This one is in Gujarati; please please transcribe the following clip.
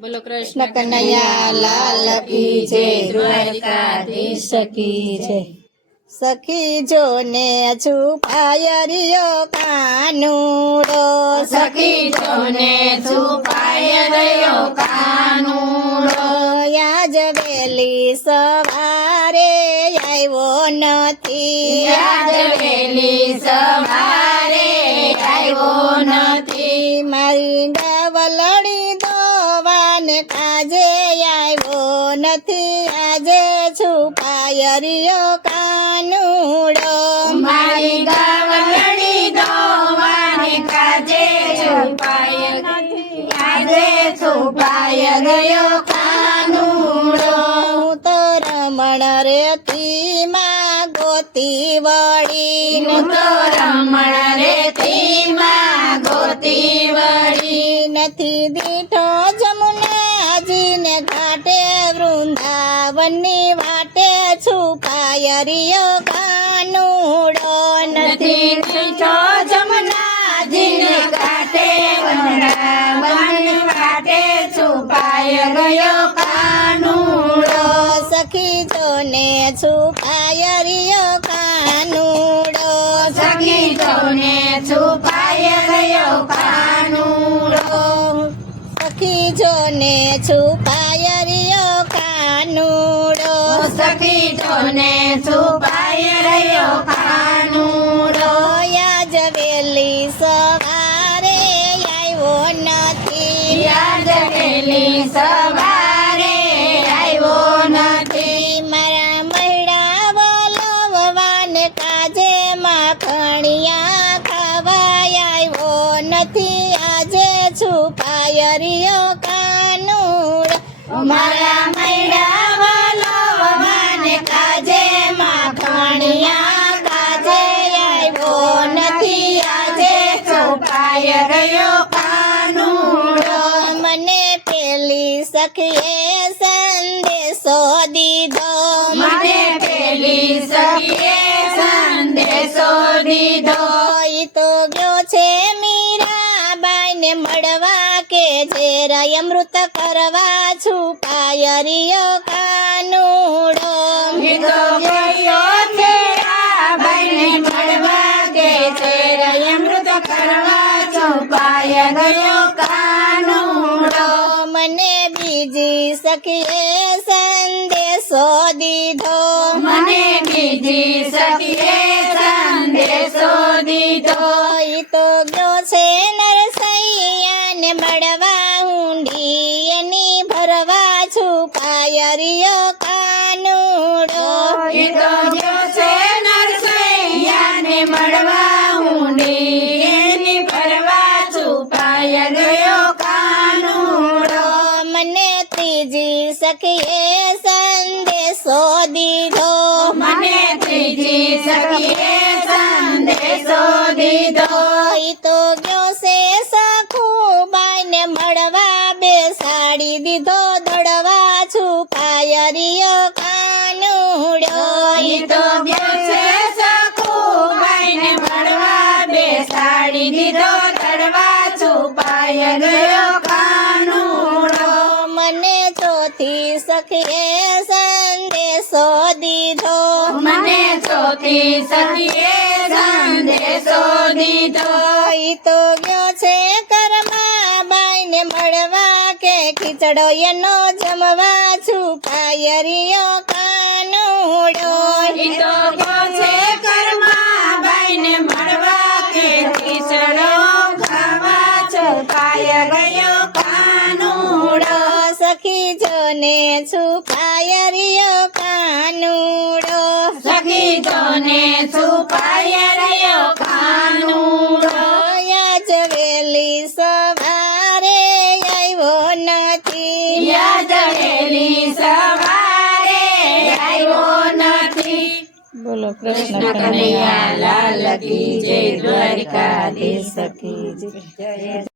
બોલો કૃષ્ણ કનૈયા લાલ કી જય દ્વારકાધીશ સખી જય સખી જોને છુપાય રિયો કાનુડો. સખી જોને છુપાય રહ્યો કાનુડો. યાજ વેલી સવારે આવ્યો નથી. યાદ વેલી સવારે આવ્યો નથી. મારી ડવલડી નથી આજે છુપાય રિયો કાનુડો. મારી ગાવલડી દોવાને કાજે છુપાય નથી આજે છુપાય ગયો કાનુડો. હું તો રમણ રેતી માં ગોતી વળી. હું તો રમણ રેતીમાં ગોતી વળી. નથી દીઠો વૃંદાવનની વાટે છુપાય રિયો કાનુડો નથી. દીઠો જમનાજીને કાટે વનરાવન કાંઠે છુપાય ગયો કાનુડો. સખી જોને છુપાય રિયો કાનુડો. સખી જોને છુપાય ગયો કાનુડો. સખી જોને છુપાય રિયો કાનુડો સખી જોને છુપાય રહ્યો કાનુડો. યાજ વેલી સવારે આવ્યો નથી. યાદ પેલી સવારે આવ્યો નથી. મારા મૈડા બોલવાને કાજે માખણિયા ખાવા આવ્યો નથી. આજે છુપાય રિયો કાનુડ મારા મૈડા વાલો વાને કાજે માખણિયા કાજે આવ્યો નથી આજે. છુપાય ગયો કાનુડો. મને પેલી સખીએ સંદેશો દીધો. મને પેલી સખીએ સંદેશો દીધો. ઈ તો ગયો ને મળવા કે જે અમૃત કરવા છુપાય રિયો કાનુડો. મને બીજી સખીએ સંદેશો દીધો. મને બીજી સખીએ સંદેશો દીધો. તો મળવા ઊંડી એની ભરવા છુપાય કાનુડો. નરસૈયાને મળવા ઊંડી એની ફરવા છુપાય ગયો કાનુડો. મને ત્રીજી સખીએ સંદેશો દીધો. મને ત્રીજી સખીએ સંદેશો દીધો. તો ગયો દીધો દોડવા છુપાય રિયો કાનુડ્યો ઈ તો ગયો છે સખુબાઈને મળવા બેસાડી દીધો તડવા છુપાય ગયો કાનુડો. મને ચોથી સખીએ સંદેશો દીધો. મને ચોથી સખીએ સંદેશો દીધો. ઈ તો ગયો છે ખીચડો એનો જમવા છુપાય રિયો કાનુડો. તો ગયો છે કર્માબાઈને મળવા કે ખીચડો ખાવા છુપાય ગયો કાનુડો. સખી જોને છુપાય રિયો કાનુડો. સખી જોને છુપાય રહ્યો કાનુડો. યાજ વેલી બોલો કૃષ્ણ કનૈયા લાલ કી જય દ્વારકાધીશ કી જય.